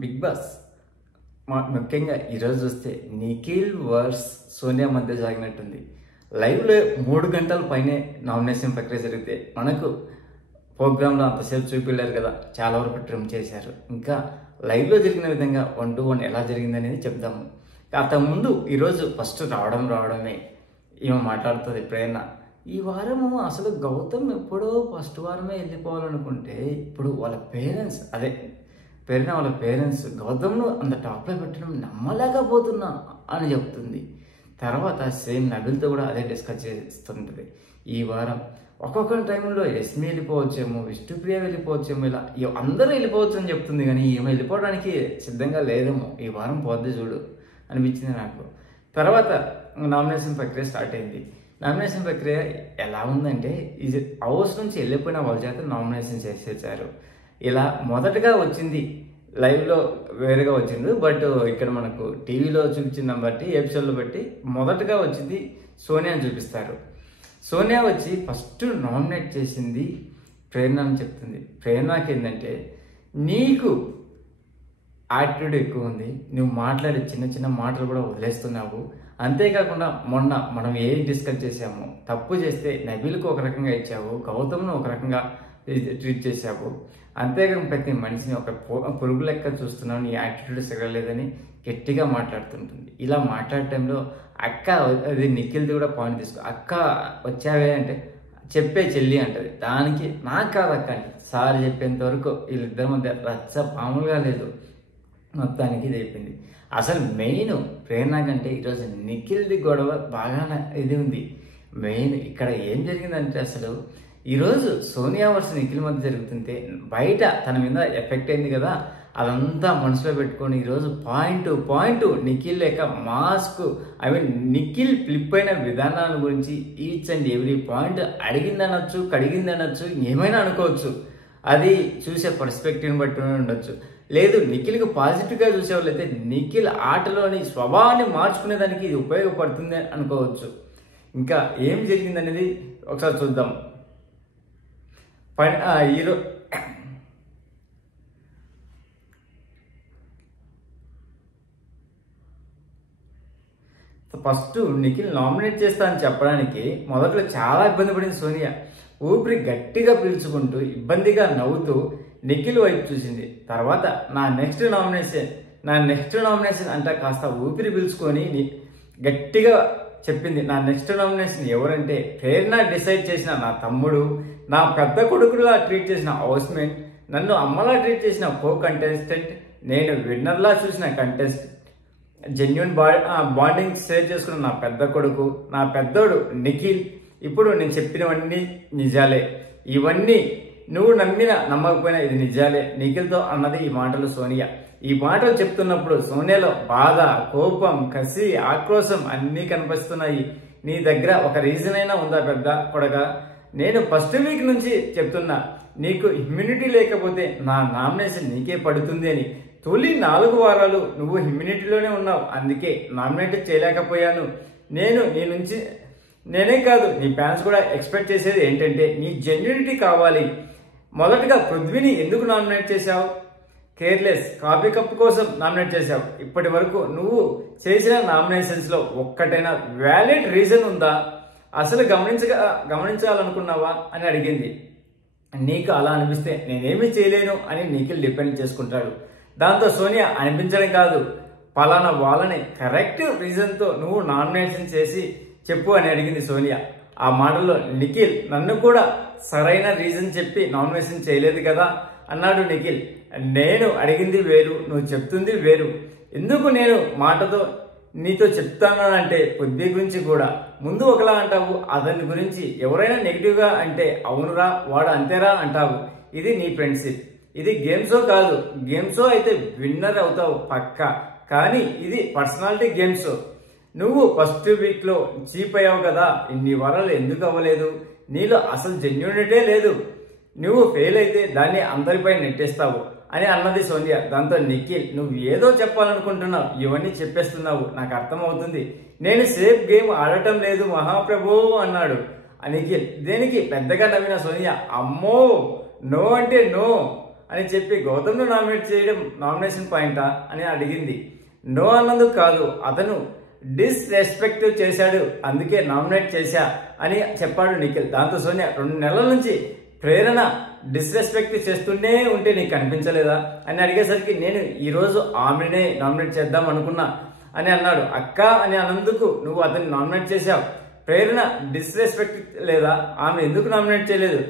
Big boss ముఖ్యంగా ఈరోజు చూస్తే నిఖిల్ వర్స్ సోనియా మధ్య సాగినట్టుంది. లైవ్లో 3 గంటల పైనే నామినేషన్ ప్రక్రియ జరిగితే మనకు ప్రోగ్రాంలో అంతసేపు చూపించలేరు కదా, చాలా వరకు ట్రిమ్ చేశారు. ఇంకా లైవ్లో జరిగిన విధంగా 1 to 1 ఎలా జరిగిందనేది చెప్దాము. అంతకుముందు ఈరోజు ఫస్ట్ రావడమే ఈమె మాట్లాడుతుంది ప్రేరణ. ఈ వారము అసలు గౌతమ్ ఎప్పుడో ఫస్ట్ వారమే వెళ్ళిపోవాలనుకుంటే ఇప్పుడు వాళ్ళ పేరెంట్స్ ప్రేరణ వాళ్ళ పేరెంట్స్ గౌతమ్ను అంత టాప్లో పెట్టడం నమ్మలేకపోతున్నా అని చెప్తుంది. తర్వాత సేమ్ నబిల్తో కూడా అదే డిస్కస్ చేస్తుంటుంది. ఈ వారం ఒక్కొక్క టైంలో యస్మి వెళ్ళిపోవచ్చేమో, విష్ణుప్రియ వెళ్ళిపోవచ్చేమో, ఇలా అందరూ వెళ్ళిపోవచ్చు అని చెప్తుంది. కానీ ఈమె వెళ్ళిపోవడానికి సిద్ధంగా లేదేమో, ఈ వారం పోద్ది చూడు అనిపించింది నాకు. తర్వాత నామినేషన్ ప్రక్రియ స్టార్ట్ అయింది. నామినేషన్ ప్రక్రియ ఎలా ఉందంటే, ఇది హౌస్ నుంచి వెళ్ళిపోయిన వాళ్ళ చేత నామినేషన్ చేసేసారు. ఇలా మొదటగా వచ్చింది లైవ్లో వేరుగా వచ్చింది, బట్ ఇక్కడ మనకు టీవీలో చూపించిన బట్టి ఎపిసోడ్లో బట్టి మొదటగా వచ్చింది సోనియాని చూపిస్తారు. సోనియా వచ్చి ఫస్ట్ నామినేట్ చేసింది ప్రేరణ అని చెప్తుంది. ప్రేరణకి ఏంటంటే, నీకు యాటిట్యూడ్ ఎక్కువ ఉంది, నువ్వు మాట్లాడే చిన్న చిన్న మాటలు కూడా వదిలేస్తున్నావు. అంతేకాకుండా మొన్న మనం ఏది డిస్కస్ చేసామో, తప్పు చేస్తే నబీల్కు ఒక రకంగా ఇచ్చావు, గౌతమ్ను ఒక రకంగా ట్రీట్ చేశావు. అంతేకాకుండా ప్రతి మనిషిని ఒక పురుగు లెక్క చూస్తున్నావు, నీ యాటిట్యూడ్ సగలేదని గట్టిగా మాట్లాడుతుంటుంది. ఇలా మాట్లాడే టైంలో అక్క, అది నిఖిల్ది కూడా పాయింట్ తీసుకో, అక్క వచ్చావే అంటే చెప్పే చెల్లి అంటది. దానికి నాకు కాదు అక్క అని సార్ చెప్పేంత వరకు వీళ్ళిద్దరి మధ్య రచ్చ మామూలుగా లేదు. మొత్తానికి ఇది అయిపోయింది. అసలు మెయిన్ ప్రేరణ కంటే ఈరోజు నిఖిల్ది గొడవ బాగా ఇది ఉంది. మెయిన్ ఇక్కడ ఏం జరిగిందంటే, అసలు ఈరోజు సోనియా వర్సెస్ నిఖిల్ మధ్య జరుగుతుంటే బయట తన మీద ఎఫెక్ట్ అయింది కదా, అదంతా మనసులో పెట్టుకొని ఈరోజు పాయింట్ నిఖిల్ లేక మాస్క్ నిఖిల్ ఫ్లిప్ అయిన విధానాల గురించి ఈచ్ అండ్ ఎవ్రీ పాయింట్ అడిగిందనొచ్చు, కడిగిందనొచ్చు, ఏమైనా అనుకోవచ్చు. అది చూసే పర్స్పెక్టివ్ని బట్టి ఉండొచ్చు. లేదు నిఖిల్కి పాజిటివ్గా చూసేవాళ్ళైతే నిఖిల్ ఆటలోని స్వభావాన్ని మార్చుకునేదానికి ఇది ఉపయోగపడుతుంది అనుకోవచ్చు. ఇంకా ఏం జరిగిందనేది ఒకసారి చూద్దాం. ఫస్ట్ నిఖిల్ నామినేట్ చేస్తా అని చెప్పడానికి మొదట్లో చాలా ఇబ్బంది పడింది సోనియా. ఊపిరి గట్టిగా పీల్చుకుంటూ ఇబ్బందిగా నవ్వుతూ నిఖిల్ వైపు చూసింది. తర్వాత నా నెక్స్ట్ నామినేషన్ అంటే కాస్త ఊపిరి పీల్చుకొని గట్టిగా చెప్పింది. నా నెక్స్ట్ నామినేషన్ ఎవరంటే, ప్రేరణ డిసైడ్ చేసిన నా తమ్ముడు, నా పెద్ద కొడుకులా ట్రీట్ చేసిన హౌస్మేట్, నన్ను అమ్మలా ట్రీట్ చేసిన కో కంటెస్టెంట్, నేను విన్నర్లా చూసిన కంటెస్టెంట్, జెన్యున్ బాండింగ్ షేర్ చేసుకున్న నా పెద్ద కొడుకు, నా పెద్దోడు నిఖిల్. ఇప్పుడు నేను చెప్పినవన్నీ నిజాలే, ఇవన్నీ నువ్వు నమ్మకపోయినా ఇది నిజాలే నిఖిల్తో అన్నది ఈ మాటలు సోనియా. ఈ మాటలు చెప్తున్నప్పుడు సోనియాలో బాధ, కోపం, కసి, ఆక్రోశం అన్నీ కనిపిస్తున్నాయి. నీ దగ్గర ఒక రీజన్ అయినా ఉందా పెద్ద కొడక? నేను ఫస్ట్ వీక్ నుంచి చెప్తున్నా, నీకు ఇమ్యూనిటీ లేకపోతే నా నామినేషన్ నీకే పడుతుంది అని. తొలి 4 వారాలు నువ్వు ఇమ్యూనిటీలోనే ఉన్నావు, అందుకే నామినేట్ చేయలేకపోయాను. నేనే కాదు, నీ ఫ్యాన్స్ కూడా ఎక్స్పెక్ట్ చేసేది ఏంటంటే నీ జెన్యూనిటీ కావాలి. మొదటగా పృథ్వీని ఎందుకు నామినేట్ చేశావు? కేర్లెస్ కాఫీ కప్ కోసం నామినేట్ చేశావు. ఇప్పటి వరకు నువ్వు చేసిన నామినేషన్స్ లో ఒక్కటైనా వ్యాలిడ్ రీజన్ ఉందా? అసలు గమనించాలనుకున్నావా అని అడిగింది. నీకు అలా అనిపిస్తే నేనేమీ చేయలేను అని నిఖిల్ డిపెండ్ చేసుకుంటాడు. దాంతో సోనియా అనిపించడం కాదు, పలానా వాళ్ళని కరెక్ట్ రీజన్తో నువ్వు నామినేషన్ చేసి చెప్పు అని అడిగింది సోనియా. ఆ మాటల్లో నిఖిల్, నన్ను కూడా సరైన రీజన్ చెప్పి నామినేషన్ చేయలేదు కదా అన్నాడు నిఖిల్. నేను అడిగింది వేరు, నువ్వు చెప్తుంది వేరు. ఎందుకు నేను మాటతో నీతో చెప్తానంటే పృథ్వీ గురించి కూడా ముందు ఒకలా అంటావు, అతని గురించి ఎవరైనా నెగిటివ్గా అంటే అవునురా వాడు అంతేరా అంటావు. ఇది నీ ఫ్రెండ్షిప్. ఇది గేమ్ షో కాదు. గేమ్ షో అయితే విన్నర్ అవుతావు పక్కా, కానీ ఇది పర్సనాలిటీ గేమ్ షో. నువ్వు ఫస్ట్ వీక్లో చీప్ అయ్యావు కదా, ఇన్ని వారాలు ఎందుకు అవ్వలేదు? నీలో అసలు జెన్యూనిటీ లేదు. నువ్వు ఫెయిల్ అయితే దాన్ని అందరిపై నెట్టేస్తావు అని అన్నది సోనియా. దాంతో నిఖిల్, నువ్వు ఏదో చెప్పాలనుకుంటున్నావు, ఇవన్నీ చెప్పేస్తున్నావు, నాకు అర్థమవుతుంది. నేను సేఫ్ గేమ్ ఆడటం లేదు మహాప్రభు అన్నాడు నిఖిల్. దేనికి పెద్దగా నవ్విన సోనియా, అమ్మో నో అంటే నో అని చెప్పి గౌతమ్ను నామినేట్ చేయడం నామినేషన్ పాయింటా అని అడిగింది. నో అన్నందుకు కాదు, అతను డిస్రెస్పెక్ట్ చేశాడు అందుకే నామినేట్ చేశా అని చెప్పాడు నిఖిల్. దాంతో సోనియా 2 నెలల నుంచి ప్రేరణ డిస్రెస్పెక్ట్ చేస్తూనే ఉంటే నీకు కనిపించలేదా అని అడిగేసరికి నేను ఈరోజు ఆమెనే నామినేట్ చేద్దాం అనుకున్నా అని అన్నాడు. అక్క అని అన్నందుకు నువ్వు అతన్ని నామినేట్ చేశావు, ప్రేరణ డిస్రెస్పెక్ట్ లేదా, ఆమె ఎందుకు నామినేట్ చేయలేదు?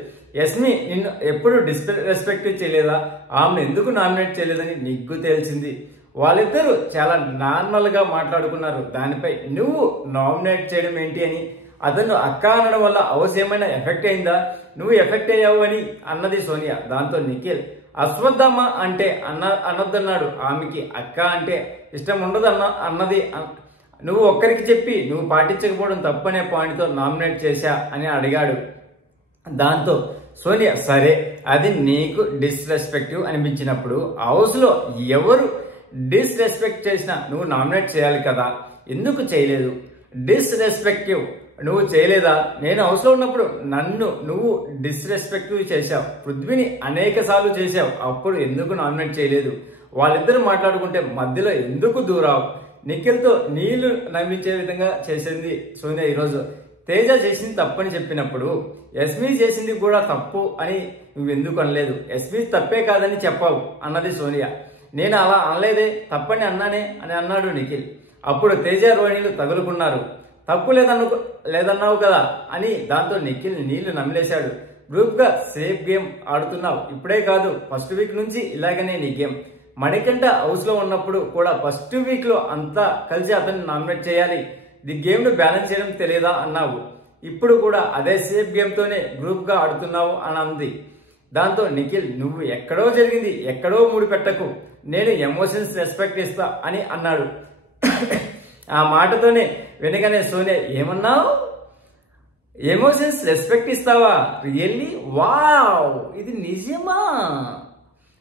యస్మి నిన్ను ఎప్పుడు డిస్రెస్పెక్ట్ చేయలేదా, ఆమె ఎందుకు నామినేట్ చేయలేదని నీకు తెలిసింది. వాళ్ళిద్దరూ చాలా నార్మల్ గా మాట్లాడుకున్నారు, దానిపై నువ్వు నామినేట్ చేయడం ఏంటి అని. అతను అక్క అనడం వల్ల హౌస్ ఏమైనా ఎఫెక్ట్ అయిందా, నువ్వు ఎఫెక్ట్ అయ్యావు అని అన్నది సోనియా. దాంతో నిఖిల్ అశ్వత్థామ అంటే అనొద్దన్నాడు. ఆమెకి అక్క అంటే ఇష్టం ఉండదు అన్నది నువ్వు ఒక్కరికి చెప్పి నువ్వు పాటించకపోవడం తప్పనే పాయింట్తో నామినేట్ చేశా అని అడిగాడు. దాంతో సోనియా సరే అది నీకు డిస్రెస్పెక్టివ్ అనిపించినప్పుడు హౌస్ లో ఎవరు డిస్రెస్పెక్ట్ చేసినా నువ్వు నామినేట్ చేయాలి కదా, ఎందుకు చేయలేదు? డిస్రెస్పెక్టివ్ నువ్వు చేయలేదా? నేను హౌస్ లో ఉన్నప్పుడు నన్ను నువ్వు డిస్రెస్పెక్టివ్ చేశావు, పృథ్వీని అనేక సార్లు చేశావు, అప్పుడు ఎందుకు నామినేట్ చేయలేదు? వాళ్ళిద్దరు మాట్లాడుకుంటే మధ్యలో ఎందుకు దూరావు? నిఖిల్తో నీళ్లు నమ్మించే విధంగా చేసింది సోనియా ఈరోజు. తేజ చేసింది తప్పని చెప్పినప్పుడు యస్మి చేసింది కూడా తప్పు అని నువ్వెందుకు అనలేదు? యస్మి తప్పే కాదని చెప్పావు అన్నది సోనియా. నేను అలా అనలేదే, తప్పని అన్నానే అని అన్నాడు నిఖిల్. అప్పుడు తేజ రోహిణిలు తగులుకున్నారు. తప్పు లేదన్నావు కదా అని. దాంతో నిఖిల్ నీళ్లు నమిలేశాడు. గ్రూప్ గా సేఫ్ గేమ్ ఆడుతున్నావు, ఇప్పుడే కాదు ఫస్ట్ వీక్ నుంచి ఇలాగనే నీ గేమ్. మణికంఠ హౌస్ లో ఉన్నప్పుడు కూడా ఫస్ట్ వీక్ లో అంతా కలిసి అతన్ని నామినేట్ చేయాలి, ది గేమ్ ను బ్యాలెన్స్ చేయడం తెలియదా అన్నావు. ఇప్పుడు కూడా అదే సేఫ్ గేమ్ తోనే గ్రూప్ గా ఆడుతున్నావు అని అంది. దాంతో నిఖిల్ నువ్వు ఎక్కడో జరిగింది ఎక్కడో ముడి పెట్టకు, నేను ఎమోషన్స్ రెస్పెక్ట్ ఇస్తా అని అన్నాడు. ఆ మాటతోనే వెనకనే సోనియా ఏమన్నావు? ఎమోషన్స్ రెస్పెక్ట్ ఇస్తావా? రియల్లీ? వావ్, ఇది నిజమా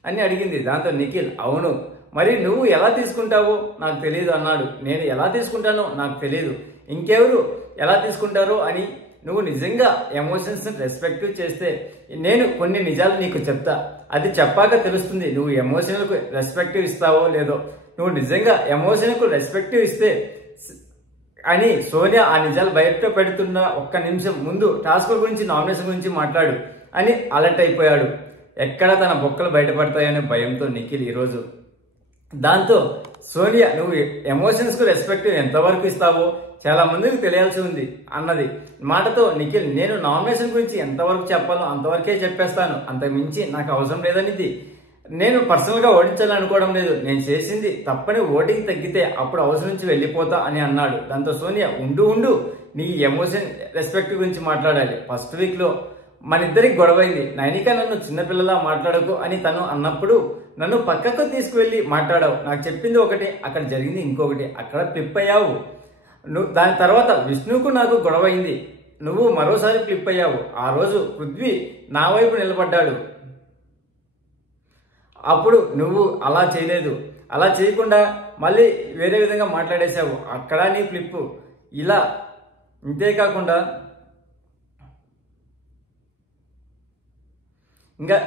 అని అడిగింది. దాంతో నిఖిల్ అవును, మరి నువ్వు ఎలా తీసుకుంటావో నాకు తెలియదు అన్నాడు. నేను ఎలా తీసుకుంటానో నాకు తెలియదు, ఇంకెవరు ఎలా తీసుకుంటారో అని. నువ్వు నిజంగా ఎమోషన్స్ రెస్పెక్ట్ చేస్తే నేను కొన్ని నిజాలు నీకు చెప్తా, అది చెప్పాక తెలుస్తుంది నువ్వు ఎమోషనల్కు రెస్పెక్ట్ ఇస్తావో లేదో. నువ్వు నిజంగా ఎమోషన్కు రెస్పెక్ట్ ఇస్తే అని సోనియా ఆ నిజాలు బయట పెడుతున్న ఒక్క నిమిషం ముందు టాస్క్ గురించి నామినేషన్ గురించి మాట్లాడు అని అలర్ట్ అయిపోయాడు. ఎక్కడ తన బొక్కలు బయటపడతాయనే భయంతో నిఖిల్ ఈరోజు. దాంతో సోనియా నువ్వు ఎమోషన్స్ కు రెస్పెక్ట్ ఎంతవరకు ఇస్తావో చాలా మందికి తెలియాల్సి ఉంది అన్నది. మాటతో నిఖిల్ నేను నామినేషన్ గురించి ఎంతవరకు చెప్పాలో అంతవరకే చెప్పేస్తాను, అంతకు మించి నాకు అవసరం లేదనిది. నేను పర్సనల్ గా ఓడించాలనుకోవడం లేదు, నేను చేసింది తప్పని ఓటింగ్ తగ్గితే అప్పుడు అవసరం నుంచి వెళ్ళిపోతా అని అన్నాడు. దాంతో సోనియా ఉండు నీ ఎమోషన్ రెస్పెక్ట్ గురించి మాట్లాడాలి. ఫస్ట్ వీక్ లో మన ఇద్దరికి గొడవైంది, నైనిక నన్ను చిన్నపిల్లలా మాట్లాడకు అని తను అన్నప్పుడు నన్ను పక్కకు తీసుకువెళ్ళి మాట్లాడావు. నాకు చెప్పింది ఒకటి, అక్కడ జరిగింది ఇంకొకటి, అక్కడ ఫ్లిప్ అయ్యావు నువ్వు. దాని తర్వాత విష్ణుకు నాకు గొడవ అయింది, నువ్వు మరోసారి ఫ్లిప్ అయ్యావు. ఆ రోజు పృథ్వీ నా వైపు నిలబడ్డాడు, అప్పుడు నువ్వు అలా చేయలేదు, అలా చేయకుండా మళ్ళీ వేరే విధంగా మాట్లాడేశావు, అక్కడ నీ ఫ్లిప్. ఇలా ఇంతేకాకుండా ఇంకా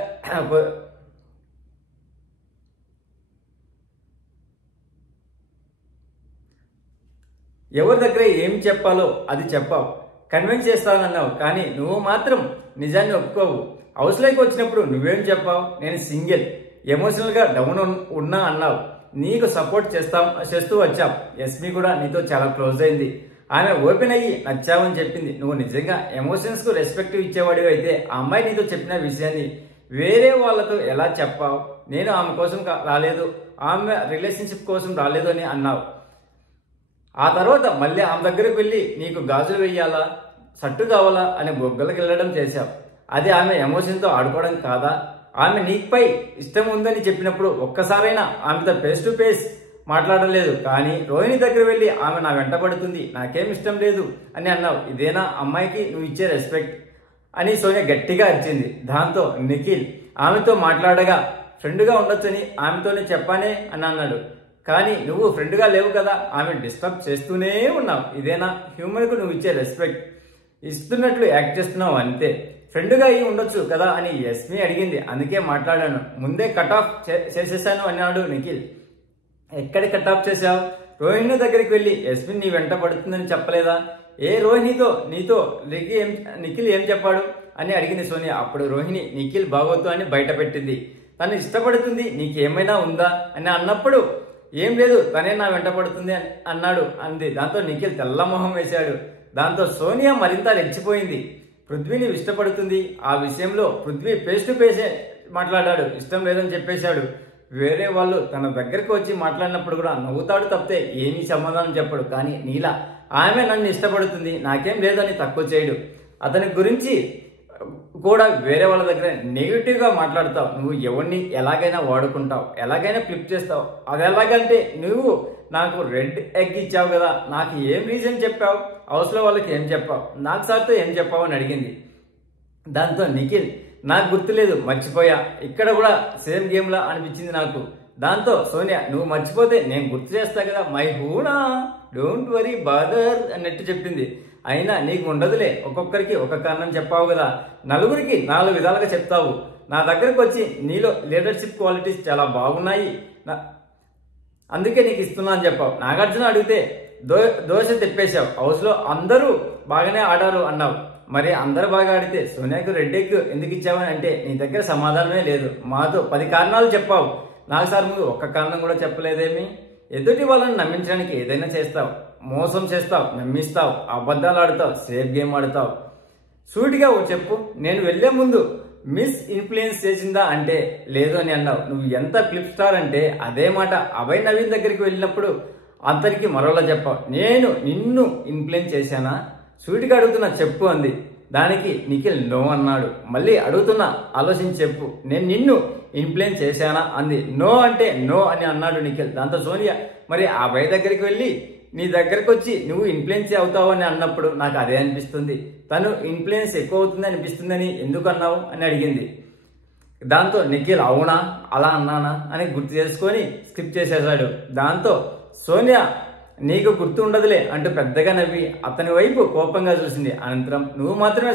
ఎవరి దగ్గర ఏం చెప్పాలో అది చెప్పావు, కన్విన్స్ చేస్తానన్నావు, కానీ నువ్వు మాత్రం నిజాన్ని ఒప్పుకోవు. హౌస్లోకి వచ్చినప్పుడు నువ్వేం చెప్పావు? నేను సింగిల్, ఎమోషనల్ గా డౌన్ ఉన్నా అన్నావు. నీకు సపోర్ట్ చేస్తూ వచ్చావు. యస్మి కూడా నీతో చాలా క్లోజ్ అయింది, ఆమె ఓపెన్ అయ్యి నచ్చావని చెప్పింది. నువ్వు నిజంగా ఎమోషన్స్ కు రెస్పెక్ట్ ఇచ్చేవాడివి అయితే ఆ అమ్మాయి నీతో చెప్పిన విషయాన్ని వేరే వాళ్ళతో ఎలా చెప్పావు? నేను ఆమె కోసం రాలేదు, ఆమె రిలేషన్షిప్ కోసం రాలేదు అని అన్నావు. ఆ తర్వాత మళ్ళీ ఆమె దగ్గరకు వెళ్ళి నీకు గాజులు వెయ్యాలా, సట్టు కావాలా అని బొగ్గలకు వెళ్ళడం చేశావు. అది ఆమె ఎమోషన్తో ఆడుకోవడం కాదా? ఆమె నీపై ఇష్టం ఉందని చెప్పినప్పుడు ఒక్కసారైనా ఆమెతో ఫేస్ టు ఫేస్ మాట్లాడలేదు, కానీ రోహిణి దగ్గర వెళ్ళి ఆమె నా వెంట పడుతుంది, నాకేం ఇష్టం లేదు అని అన్నావు. ఇదేనా అమ్మాయికి నువ్వు ఇచ్చే రెస్పెక్ట్ అని సోనియా గట్టిగా అరిచింది. దాంతో నిఖిల్ ఆమెతో మాట్లాడగా ఫ్రెండ్గా ఉండొచ్చని ఆమెతోనే చెప్పానే అని అన్నాడు. కానీ నువ్వు ఫ్రెండ్గా లేవు కదా, ఆమె డిస్టర్బ్ చేస్తూనే ఉన్నావు. ఇదేనా హ్యూమన్కు నువ్వు ఇచ్చే రెస్పెక్ట్? ఇస్తున్నట్లు యాక్ట్ చేస్తున్నావు అంతే. ఫ్రెండ్గా అయి ఉండొచ్చు కదా అని యస్మి అడిగింది. అందుకే మాట్లాడాను, ముందే కట్ ఆఫ్ చేసేసాను అన్నాడు నిఖిల్. ఎక్కడ కట్ ఆఫ్ చేసావు? రోహిణి దగ్గరికి వెళ్ళి యస్మిన్ నీ వెంట పడుతుందని చెప్పలేదా? ఏ రోహిణితో నీతో నిఖిల్ ఏం చెప్పాడు అని అడిగింది సోనియా. అప్పుడు రోహిణి నిఖిల్ బాగోతు అని బయట పెట్టింది. తను ఇష్టపడుతుంది, నీకేమైనా ఉందా అని అన్నప్పుడు ఏం లేదు, తనే నా వెంట పడుతుంది అని అన్నాడు అంది. దాంతో నిఖిల్ తెల్లమొహం వేశాడు. దాంతో సోనియా మరింత రెచ్చిపోయింది. పృథ్వీని ఇష్టపడుతుంది, ఆ విషయంలో పృథ్వీ ఫేస్ టు ఫేసే మాట్లాడాడు, ఇష్టం లేదని చెప్పేశాడు. వేరే వాళ్ళు తన దగ్గరకు వచ్చి మాట్లాడినప్పుడు కూడా నవ్వుతాడు తప్పితే ఏమీ సమాధానం చెప్పడు. కానీ నీలా ఆమె నన్ను ఇష్టపడుతుంది, నాకేం లేదని తక్కువ చేయడు. అతని గురించి కూడా వేరే వాళ్ళ దగ్గర నెగిటివ్గా మాట్లాడతావు. నువ్వు ఎవరిని ఎలాగైనా వాడుకుంటావు, ఎలాగైనా ఫ్లిప్ చేస్తావు. అది ఎలాగంటే నువ్వు నాకు రెడ్ ఎగ్ ఇచ్చావు కదా, నాకు ఏం రీజన్ చెప్పావు, హౌస్లో వాళ్ళకి ఏం చెప్పావు, నాకు సార్తో ఏం చెప్పావు అని అడిగింది. దాంతో నిఖిల్ నాకు గుర్తులేదు, మర్చిపోయా, ఇక్కడ కూడా సేమ్ గేమ్లా అనిపించింది నాకు. దాంతో సోనియా నువ్వు మర్చిపోతే నేను గుర్తు చేస్తా కదా, మై హూనా డోంట్ వరీ బాదర్ అన్నట్టు చెప్పింది. అయినా నీకు ఉండదులే, ఒక్కొక్కరికి ఒక కారణం చెప్పావు కదా, నలుగురికి 4 విధాలుగా చెప్తావు. నా దగ్గరకు వచ్చి నీలో లీడర్షిప్ క్వాలిటీస్ చాలా బాగున్నాయి, అందుకే నీకు ఇస్తున్నా అని చెప్పావు. నాగార్జున అడిగితే దోశ తెప్పేశావు, హౌస్లో అందరూ బాగానే ఆడారు అన్నావు. మరి అందరు బాగా ఆడితే సోనియాకు రెడ్ ఎగ్ ఎందుకు ఇచ్చావని అంటే నీ దగ్గర సమాధానమే లేదు. మాతో 10 కారణాలు చెప్పావు, నాకు సార్ ముందు ఒక్క కారణం కూడా చెప్పలేదేమి? ఎదుటి వాళ్ళని నమ్మించడానికి ఏదైనా చేస్తావు, మోసం చేస్తావు, నమ్మిస్తావు, అబద్ధాలు ఆడుతావు, సేఫ్ గేమ్ ఆడుతావు. సూటిగా చెప్పు, నేను వెళ్లే ముందు మిస్ ఇన్ఫ్లుయెన్స్ చేసిందా అంటే లేదు అని అన్నావు. నువ్వు ఎంత ఫ్లిప్ స్టార్ అంటే అదే మాట అభయ్ నవీన్ దగ్గరికి వెళ్ళినప్పుడు అతనికి మరోలా చెప్పావు. నేను నిన్ను ఇన్ఫ్లుయెన్స్ చేశానా? సూటిగా అడుగుతున్నా చెప్పు అంది. దానికి నిఖిల్ నో అన్నాడు. మళ్ళీ అడుగుతున్నా ఆలోచించి చెప్పు, నేను నిన్ను ఇన్ఫ్లుయెన్స్ చేశానా అంది. నో అంటే నో అని అన్నాడు నిఖిల్. దాంతో సోనియా మరి ఆ అభయ్ దగ్గరికి వెళ్ళి నీ దగ్గరకు వచ్చి నువ్వు ఇన్ఫ్లుయెన్స్ అవుతావు అని అన్నప్పుడు నాకు అదే అనిపిస్తుంది, తను ఇన్ఫ్లుయెన్స్ ఎక్కువ అవుతుంది అనిపిస్తుందని ఎందుకు అన్నావు అని అడిగింది. దాంతో నిఖిల్ అవునా అలా అన్నానా అని గుర్తు చేసుకొని స్కిప్ చేసేసాడు. దాంతో సోనియా నీకు గుర్తు ఉండదులే అంటూ పెద్దగా నవ్వి అతని వైపు కోపంగా చూసింది. అనంతరం నువ్వు మాత్రమే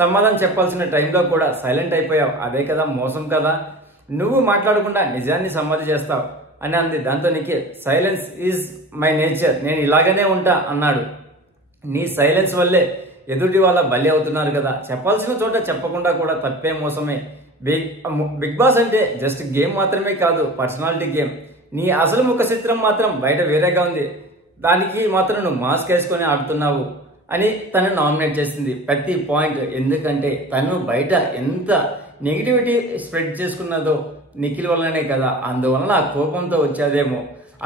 సమాధానం చెప్పాల్సిన టైంలో కూడా సైలెంట్ అయిపోయావు, అదే కదా మోసం కదా, నువ్వు మాట్లాడకుండా నిజాన్ని సమ్మతి చేస్తావు అని అంది. దాంతో Nikhil silence is my nature, నేను ఇలాగనే ఉంటా అన్నాడు. నీ సైలెన్స్ వల్లే ఎదుటి వాళ్ళ బలి అవుతున్నారు కదా, చెప్పాల్సిన చోట చెప్పకుండా కూడా తప్పే మోసమే. బిగ్ బాస్ అంటే జస్ట్ గేమ్ మాత్రమే కాదు, పర్సనాలిటీ గేమ్. నీ అసలు ముఖ చిత్రం మాత్రం బయట వేరేగా ఉంది, దానికి మాత్రం నువ్వు మాస్క్ వేసుకొని ఆడుతున్నావు అని తను నామినేట్ చేసింది. ప్రతి పాయింట్, ఎందుకంటే తను బయట ఎంత నెగిటివిటీ స్ప్రెడ్ చేసుకున్నదో నిఖిల్ వల్లనే కదా, అందువలన ఆ కోపంతో వచ్చేదేమో.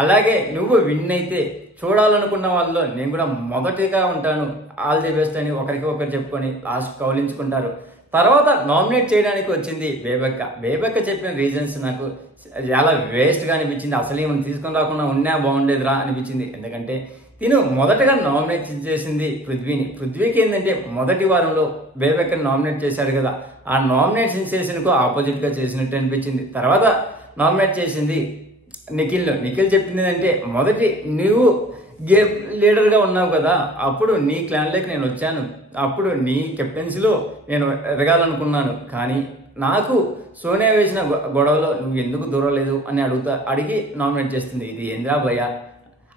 అలాగే నువ్వు విన్ అయితే చూడాలనుకున్న వాళ్ళలో నేను కూడా మొదటిగా ఉంటాను, ఆల్ ది బెస్ట్ అని ఒకరికి ఒకరు చెప్పుకొని లాస్ట్ కౌలించుకుంటారు. తర్వాత నామినేట్ చేయడానికి వచ్చింది బేబక్క చెప్పిన రీజన్స్ నాకు చాలా వేస్ట్గా అనిపించింది. అసలు ఏమైనా తీసుకొని రాకుండా ఉన్నా బాగుండేదిరా అనిపించింది. ఎందుకంటే తిను మొదటగా నామినేట్ చేసింది పృథ్వీకి ఏంటంటే మొదటి వారంలో బేబక్కని నామినేట్ చేశాడు కదా, ఆ నామినేట్ సెన్సేషన్కు ఆపోజిట్గా చేసినట్టు అనిపించింది. తర్వాత నామినేట్ చేసింది నిఖిల్ చెప్పింది ఏంటంటే మొదటి నువ్వు గేమ్ లీడర్గా ఉన్నావు కదా, అప్పుడు నీ క్లాన్లోకి నేను వచ్చాను, అప్పుడు నీ కెప్టెన్సీలో నేను ఎదగాలనుకున్నాను, కానీ నాకు సోనియా వేసిన గొడవలో నువ్వు ఎందుకు దూరలేదు అని అడిగి నామినేట్ చేస్తుంది. ఇది ఏంద్రా భయ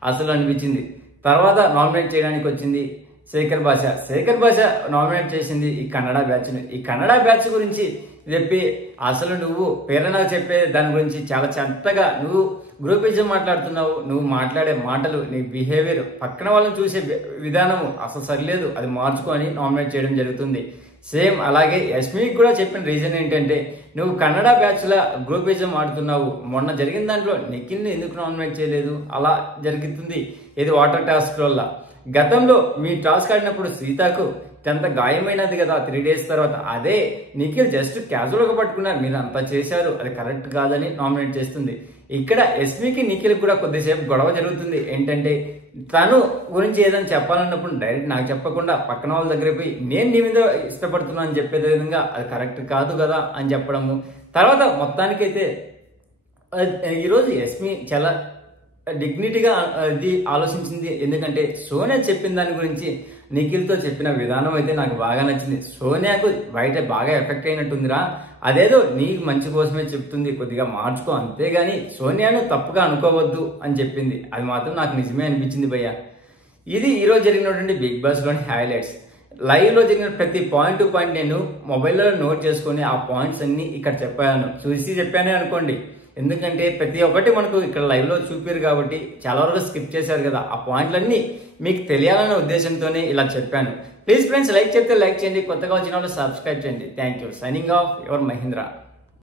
అసలు అనిపించింది. తర్వాత నామినేట్ చేయడానికి వచ్చింది శేఖర్ భాష నామినేట్ చేసింది ఈ కన్నడ బ్యాచ్ గురించి చెప్పి అసలు నువ్వు ప్రేరణ చెప్పే దాని గురించి చాలా చెత్తగా నువ్వు గ్రూపిజం మాట్లాడుతున్నావు, నువ్వు మాట్లాడే మాటలు, నీ బిహేవియర్, పక్కన వాళ్ళని చూసే విధానము అసలు సరిలేదు, అది మార్చుకొని నామినేట్ చేయడం జరుగుతుంది. సేమ్ అలాగే యస్మికి కూడా చెప్పిన రీజన్ ఏంటంటే నువ్వు కన్నడ బ్యాచ్ల గ్రూపిజం ఆడుతున్నావు, మొన్న జరిగిన దాంట్లో నిఖిల్ని ఎందుకు నామినేట్ చేయలేదు, అలా జరుగుతుంది. ఇది వాటర్ టాస్క్ వల్ల. గతంలో మీ టాస్క్ ఆడినప్పుడు సీతకు ఎంత గాయమైనది కదా 3 days తర్వాత, అదే నిఖిల్ జస్ట్ క్యాజువల్గా పట్టుకున్నారు, మీరు అంతా చేశారు, అది కరెక్ట్ కాదని నామినేట్ చేస్తుంది. ఇక్కడ ఎస్మికి నిఖిల్ కూడా కొద్దిసేపు గొడవ జరుగుతుంది. ఏంటంటే తను గురించి ఏదైనా చెప్పాలన్నప్పుడు డైరెక్ట్ నాకు చెప్పకుండా పక్కన వాళ్ళ దగ్గర పోయి నేను నీ మీద ఇష్టపడుతున్నా అని చెప్పే విధంగా అది కరెక్ట్ కాదు కదా అని చెప్పడము. తర్వాత మొత్తానికైతే ఈరోజు ఎస్మి చాలా డిగ్నిటీగా అది ఆలోచించింది. ఎందుకంటే సోనియా చెప్పిన దాని గురించి నిఖిల్తో చెప్పిన విధానం అయితే నాకు బాగా నచ్చింది. సోనియాకు బయట బాగా ఎఫెక్ట్ అయినట్టుందిరా, అదేదో నీకు మంచి కోసమే చెప్తుంది, కొద్దిగా మార్చుకో, అంతేగాని సోనియాను తప్పుగా అనుకోవద్దు అని చెప్పింది. అది మాత్రం నాకు నిజమే అనిపించింది భయ్య. ఇది ఈరోజు జరిగినటువంటి బిగ్ బాస్లోని హైలైట్స్. లైవ్లో జరిగిన ప్రతి పాయింట్ టు పాయింట్ నేను మొబైల్లో నోట్ చేసుకొని ఆ పాయింట్స్ అన్ని ఇక్కడ చెప్పానే అనుకోండి. ఎందుకంటే ప్రతి ఒక్కటి మనకు ఇక్కడ లైవ్లో చూపారు కాబట్టి చాలా వరకు స్కిప్ చేశారు కదా. ఆ పాయింట్లన్నీ మీకు తెలియాలనే ఉద్దేశంతోనే ఇలా చెప్పాను. ప్లీజ్ ఫ్రెండ్స్, లైక్ చేస్తే లైక్ చేయండి, కొత్తగా వచ్చిన వాళ్ళు సబ్స్క్రైబ్ చేయండి. Thank you. Signing off your Mahindra.